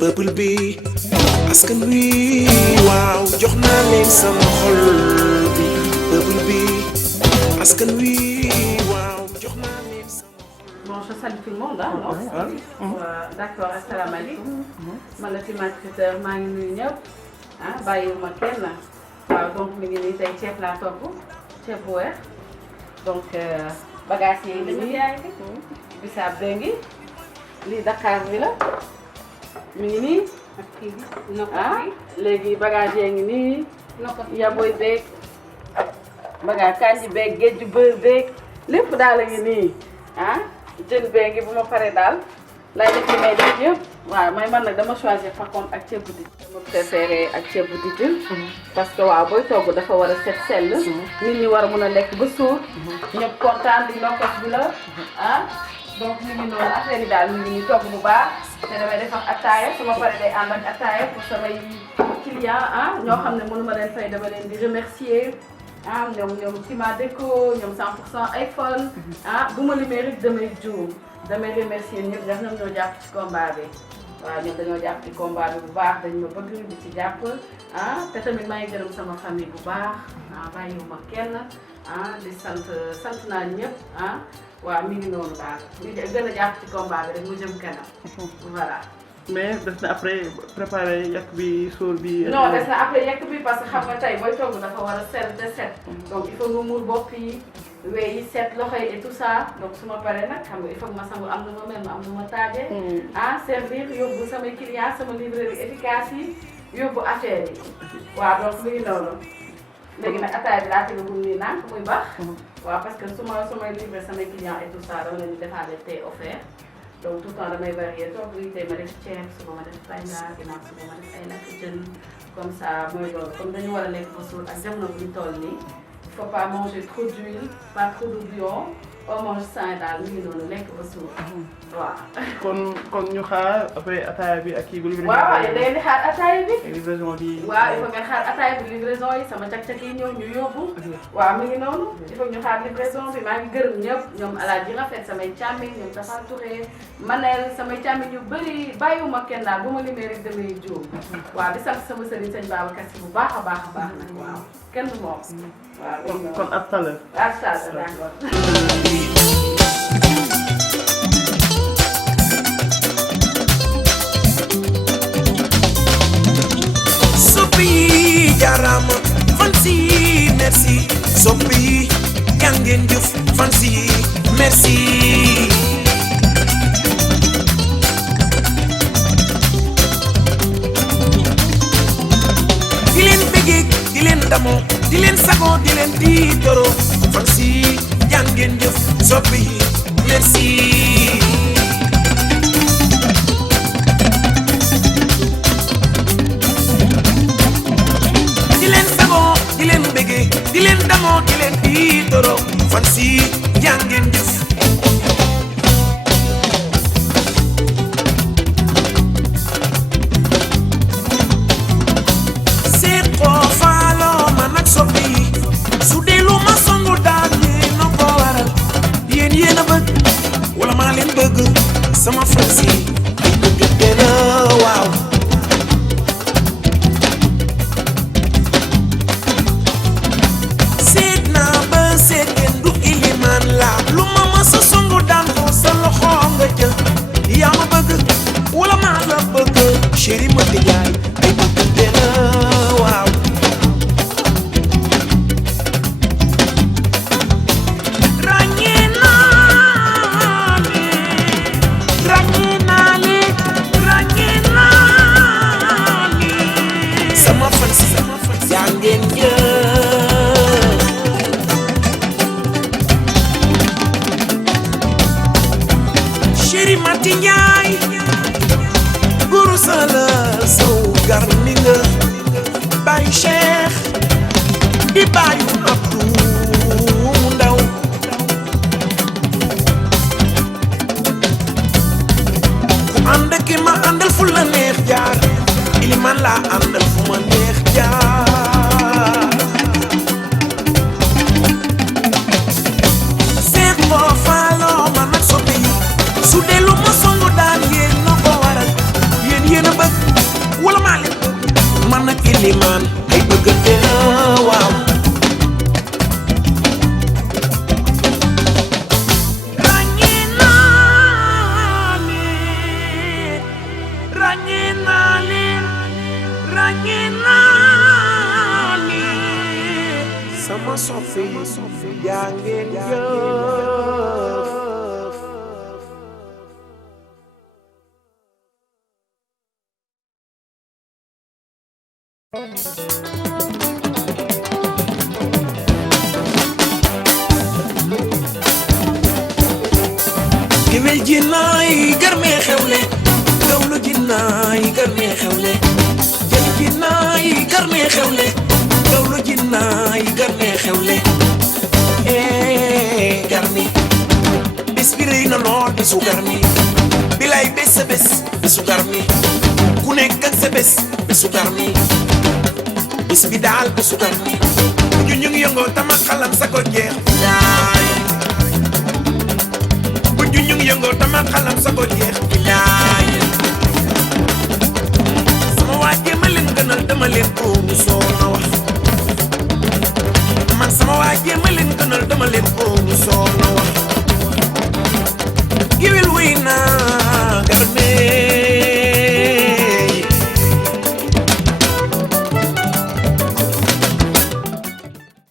peuple bi askan wi waaw jox naa leen sama xol bi peuple bi askan wi waaw jox naa leen sama xol. Bon, je salue tout le monde ah non. D'accord, asalaamaaleykum. man la Timatriteur maa ngi nuyu ñëpp ah bàyyiwuma kenn waaw donc mi ngi nii tey ceeb laa togg ceeb bu weex donc bagage yi ngi nii bisaab bee ngi lii Dakar bi la mi ngi nii ak kii bi ah léegi bagage yee ngi nii yaboy beeg bagage kanji beeg géej bër beeg lépp daal a ngi nii ah jën bee ngi bu ma paree daal lay def li may def yëpp waaw may man nag dama choisir par contre ak ceeb bu dijj dama préféré ak ceeb bu dijj parce que waaw booy togg dafa war a set sell nit ñi war a mën a lekk ba suur ñëpp kontaan di nokkos bi la ah donc mi ngi noonu affaire yi daal mi ngi nii togg bu baax te damay def ak attaaya su ma paree day ànd ak attaaya pour samay client ah ñoo xam ne mënu ma leen fay dama leen di remercier ah ñoom Tima Déco ñoom 100% iPhone ah bu ma limee rek damay juum damay remercier ñëpp ndax ñoom ñoo jàpp ci combat bi waaw ñoom dañoo jàpp ci combat bi bu baax dañ ma bëgg di ci jàpp ah te tamit maa ngi gërëm sama famille bu baax ah bàyyiwuma kenn ah di sant naa ñëpp ah waaw mi ngi noonu daal ñu gën a jàpp ci combat bi rek mu jëm kanam voilà. mais des na après préparer yàq bi sóor bi. non des na après yàq bi parce que xam nga tey booy togg dafa war a set de set donc il faut nga muur bopp yi wéy yi set loxo yi et tout ça donc su ma paree nag xam nga il faut que ma sangu am na ma mel ma am na ma taaje. ah servir yóbbu samay clients sama livrairie efficace yi yóbbu affaire yi waaw donc mi ngi noonu léegi nag ataaya bi laa tegagum nii naan muy baax. waaw parce que su may livré samay clients et tout ça dama leen di defaale thé offert. donc tout le temps damay varié togg yi tey ma def ceeb suba ma def panga ginnaaw suba ma def ay lakk jën comme ça mooy loolu comme dañu war a lekk ba suur ak jamono bu ñu toll nii il faut pas manger trop d'huile pas trop de bouillon on mange sain daal mi ngi noonu lekk ba suur waaw. kon ñu xaar après ataaya bi ak kii bu livraison. waaw da ngeen di xaar ataaya bi. livraison bi. waaw il faut ngeen xaar ataaya bi livraison yi sama càq-càq yi ñëw ñu yóbbu. waaw mi ngi noonu il faut ñu xaar livraison bi maa ngi gërëm ñëpp ñoom Alaaji Rafet samay càmmiñ ñoom Tafa Touré Manel samay càmmiñ yu bëri bàyyiwuma kenn daal bu ma limee rek damay juum. waaw di sant sama sëriñ sëñ Babacar Si bu baax a baax nag waaw kenn du moom. waaw kon à tout à l'heure. à tout à l'heure d'accord. Soppi jarama fancy merci soppi yaa ngeen jëf fancy merci. di leen bëggee di leen damoo di leen sagoo di leen tiitoro fancy yaa ngeen jëf soppi merci. di leen bëggee di leen damoo di leen tiitoro fancy yaa ngeen jëf. seet koo faaloo man ak soppi su dee lu ma songu daal yéen a ko waral yéen a bëgg wala maa leen bëgg sama fancy ay bëgg dina waaw. lu ma mës a songu daan ko sa loxo nga jël yaa ma bëgg wala maa la bëgg chéri ma di jaay ay bëgg dina waaw. ràññee naa leen sama fan si yaa ngeen Mati Njaay guru sala sow garmi nga Baye Cheikh di baayu Abdou Ndaw ku ànd ki ma àndal fu la neex jaar iliman la àndal fu ma neex jaar seet moo faaloo ma nag soppi su dee lu ma songu daal yéen na ko waral yéen a bëgg wala maa leen bëgg man ak Ilimaan ay bëggante la waaw ràññee naa leen ràññee naa leen ràññee naa leen sama soppi yaa ngeen jëf géwél ji naay garmee xewle gawlo ji naay garmee xewle jël ji naay garmee xewle gawlo ji naay garmee xewle garmi bis bi rëy na lool bisu garmi bilay bés sa bés bisu garmi ku nekk ak sa bés bisu garmi bis bi daal bisu garmi ñu ngi yëngoo tama xalam sa ko jeex daay ñu ngi yëngoo tama xalam sa ko jeex bilaay sama waa jéema leen gënal dama leen ko soo na wax man sama waa jéema leen gënal dama leen ko soo na wax géwél wéy na garmeey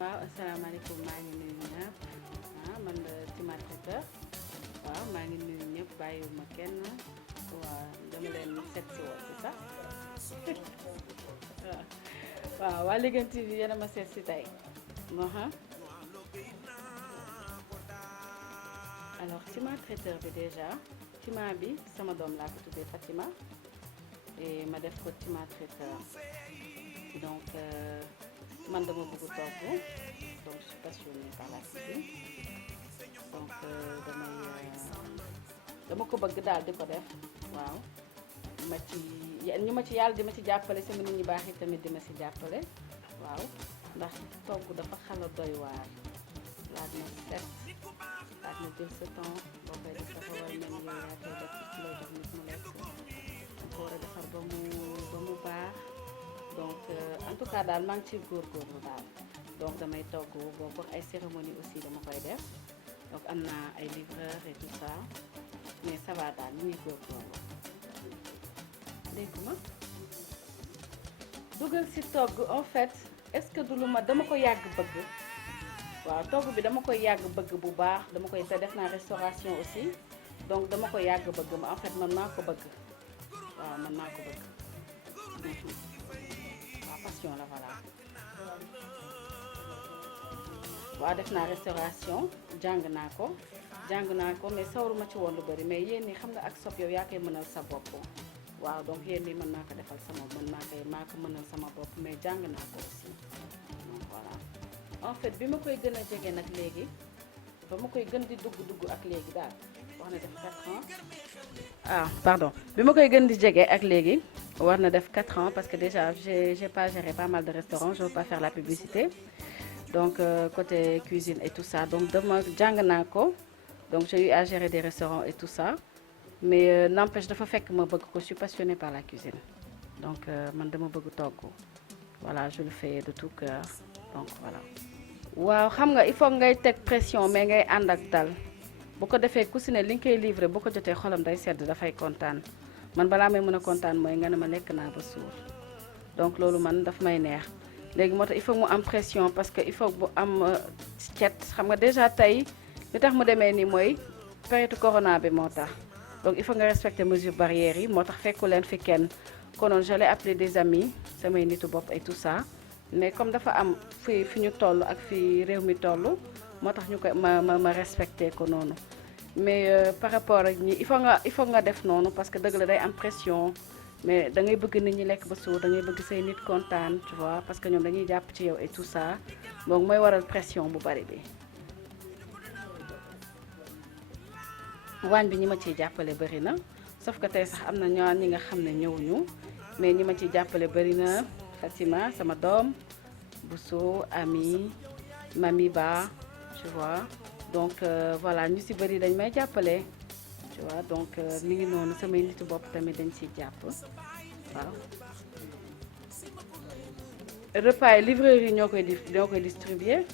waaw asalaamaaleykum maa ngi nuyu ñëpp man la Tima Traiteur waaw maa ngi nuyu ñëpp bàyyiwuma kenn waaw dama leen seet si woon si sax waaw waa Linguère TV yéen a ma seet si tey alors Tima Traiteur bi déjà Tima bi sama doom laa ko tuddee Fatima et ma def ko Tima Traiteur donc man dama bëgg togg donc je suis passionnée par la cuisine donc dama ko bëgg daal di ko def waaw ma ci ñu ma ci yàlla di ma ci jàppale sama nit ñi baax yi tamit di ma ci jàppale waaw ndax togg dafa xala doy waar laaj na set laaj na jël sa temps boo koy def dafa war a mel ni yow yaa koy def loo jox nit mu lekk da ko war a defar ba mu baax donc en tout cas daal maa ngi ciy góorgóorlu daal donc damay togg boobu ay cérémonie aussi dama koy def donc am naa ay livreurs et tout ça mais ça va daal ñu ngi góorgóorlu dégg ma dugal ci togg en fait est-ce que du lu ma dama ko yàgg bëgg waaw togg bi dama koy yàgg bëgg bu baax dama koy te def naa restauration aussi donc dama ko yàgg bëgg ma en fait man maa ko bëgg waaw man maa ko bëgg waaw passion la voilà waaw def naa restauration jàng naa ko mais sawaruma ci woon lu bari mais yéen ñi xam nga ak sob yow yaa koy mënal sa bopp waaw donc yéen ñi mën naa ko defal sama maa ko mënal sama bopp mais jàng naa ko aussi donc voilà en fait bi ma koy gën a jege nag léegi ba ma koy gën di dugg ak léegi daal wax na def 4 ans pardon bi ma koy gën di jege ak léegi war na def 4 ans parce que déjà j'ai pas géré pas mal de restaurants je veux pas faire la publicité donc côté cuisine et tout ça donc dama jàng naa ko donc j'ai eu à gérer des restaurants et tout ça mais n'empêche dafa fekk ma bëgg ko je suis passionnée par la cuisine donc man dama bëgg togg voilà je le fais de tout cœur donc voilà. waaw xam nga il faut ngay teg pression mais ngay ànd ak dal bu ko defee ku si ne li nga koy livré bu ko jotee xolam day sedd dafay kontaan man balaa may mën a kontaan mooy nga ne ma lekk naa ba suur donc loolu man daf may neex léegi moo tax il faut mu am pression parce que il faut bu am cet xam nga déjà tey li tax mu demee nii mooy période corona bi moo tax donc il faut nga respecter mesures barrières yi moo tax fekku leen fi kenn konoon j'allais appeler des amis samay nitu bopp et tout ça mais comme dafa am fi ñu toll ak fi réew mi toll moo tax ñu koy ma respecté ko noonu mais par rapport ak ñi il faut nga def noonu parce que dëgg la day am pression mais da ngay bëgg nit ñi lekk ba suur da ngay bëgg say nit kontaan tu vois parce que ñoom dañuy jàpp ci yow et tout ça donc mooy waral pression bu bari bi. waañ bi ñi ma ciy jàppale bari na sauf que tey sax am na ñoo ñi nga xam ne ñëwuñu mais ñi ma ciy jàppale bari na Fatima sama doom Bousso Ami Mami Ba tu vois donc voilà ñu ci bari dañ may jàppale tu vois donc mi ngi noonu samay nitu bopp tamit dañ ciy jàpp waaw repas yi livreur yi ñoo koy distribuer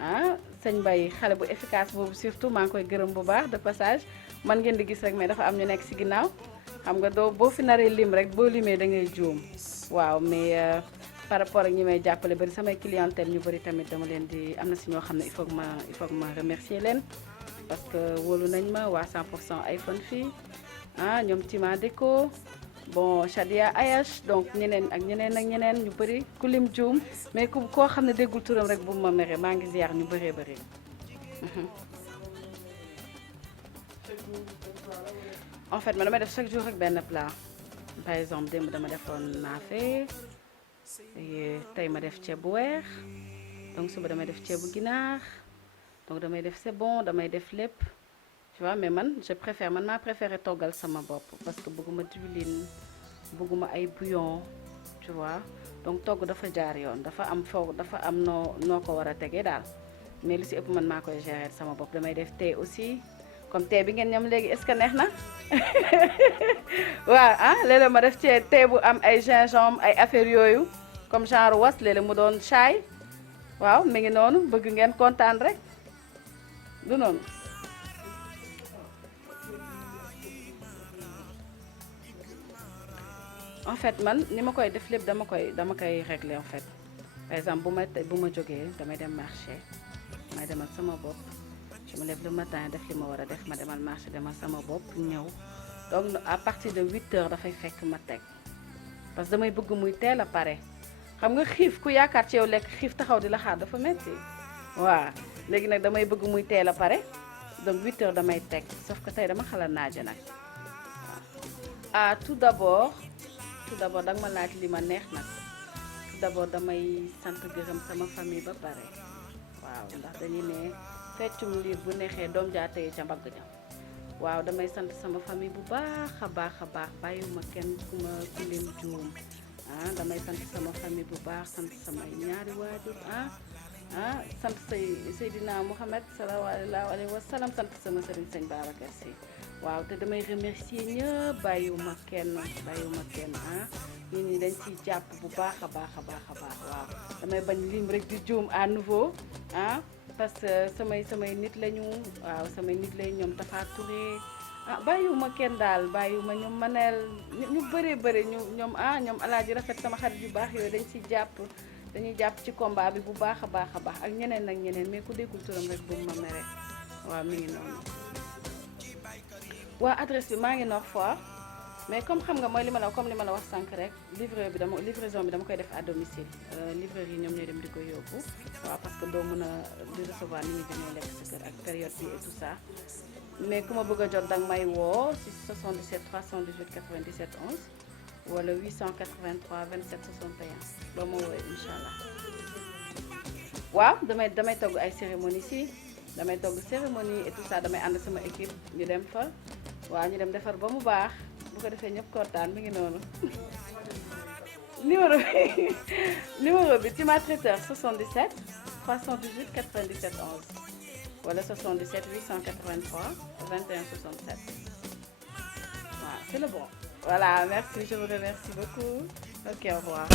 ah sëñ Mbaye xale bu efficace boobu surtout maa ngi koy gërëm bu baax de passage man ngeen di gis rek mais dafa am ñu nekk ci ginnaaw xam nga doo boo fi naree lim rek boo limee da ngay juum waaw mais par rapport ak ñi may jàppale bari samay clientèle ñu bari tamit dama leen di am na ci ñoo xam ne il faut que ma remercier leen parce que wóolu nañ ma waa 100% iPhone fii ah ñoom Tima Déco bon Chadia Ayash donc ñeneen ak ñeneen ñu bëri ku lim juum mais koo xam ne déggul turam rek bu ma mere maa ngi ziar ñu bëree bëri. En fait man damay def chaque jour rek benn plat par exemple démb dama defoon naafe tey ma def ceeb bu weex donc suba damay def ceebu ginaar donc damay def c'est bon damay def lépp. Tu vois mais man maa préféré toggal sama bopp parce que bëgguma diwlin bëgguma ay bouillon tu vois donc togg dafa jaar yoon dafa am noo ko war a tegee daal mais lu ci ëpp man maa koy gérer sama bopp damay def thé aussi comme thé bi ngeen ñam léegi est-ce que neex na waaw ah léeg-léeg ma def thé bu am ay gingembre ay affaire yooyu comme genre was léeg-léeg mu doon chai waaw mi ngi noonu bëgg ngeen kontaan rek du noonu. En fait man ni ma koy def lépp dama koy régler en fait par exemple bu ma jógee damay dem marché may demal sama bopp je me lève le matin def li ma war a def ma demal marché demal sama bopp ñëw donc à partir de 8 heures dafay fekk ma teg parce que damay bëgg muy teel a pare xam nga xiif ku yaakaar ci yow lekk xiif taxaw di la xaar dafa metti waaw léegi nag damay bëgg muy teel a pare donc 8 heures damay teg sauf que tey dama xala naaje nag waaw tout d'abord danga ma laaj li ma neex nag tout d'abord damay sant gërëm sama famille ba pare waaw ndax dañu ne feccum liir bu neexee doom jaa tey ca mbagg ña waaw damay sant sama famille bu baax a baax bàyyiwuma kenn ku leen juum damay sant sama famille bu baax sant samay ñaari waajur sant Seydina Mouhamed sallallahu alayhi wa sallam sant sama sëriñ sëñ Babacar Sy waaw te damay remercier ñëpp bàyyiwuma kenn nit ñi dañ ciy jàpp bu baax a baax waaw damay bañ lim rek di juum à nouveau parce que samay nit lañu waaw samay nit lay ñoom Tafa Touré bàyyiwuma kenn daal bàyyiwuma ñoom Manel ñu bëri ñoom Alaaji Rafet sama xarit yu baax yooyu dañ ciy jàpp dañuy jàpp ci combat bi bu baax a baax ak ñeneen mais ku déggul turam rek bu ma mere waaw mi ngi noonu. waa adresse bi maa ngi Nord Foire mais comme xam nga mooy li ma la wax sànq rek livraison bi dama koy def à domicile livreur yi ñoom ñooy dem di ko yóbbu waaw parce que doo mën a di recevoir ni ñu dañoo lekk sa kër ak période bi et tout ça mais ku ma bëgg a jot danga may woo si 77 318 97 11 wala 883 27 61 ba ma woowee incha allah waaw damay togg ay cérémonie si damay togg cérémonie et tout ça damay ànd sama équipe ñu dem fa waaw ñu dem defar ba mu baax bu ko defee ñëpp kontaan mi ngi noonu numéro bi Tima Traiteur 77 318 97 11 wala 77 883 21 67 waaw c'est le bon voilà merci je vous remercie beaucoup ok au revoir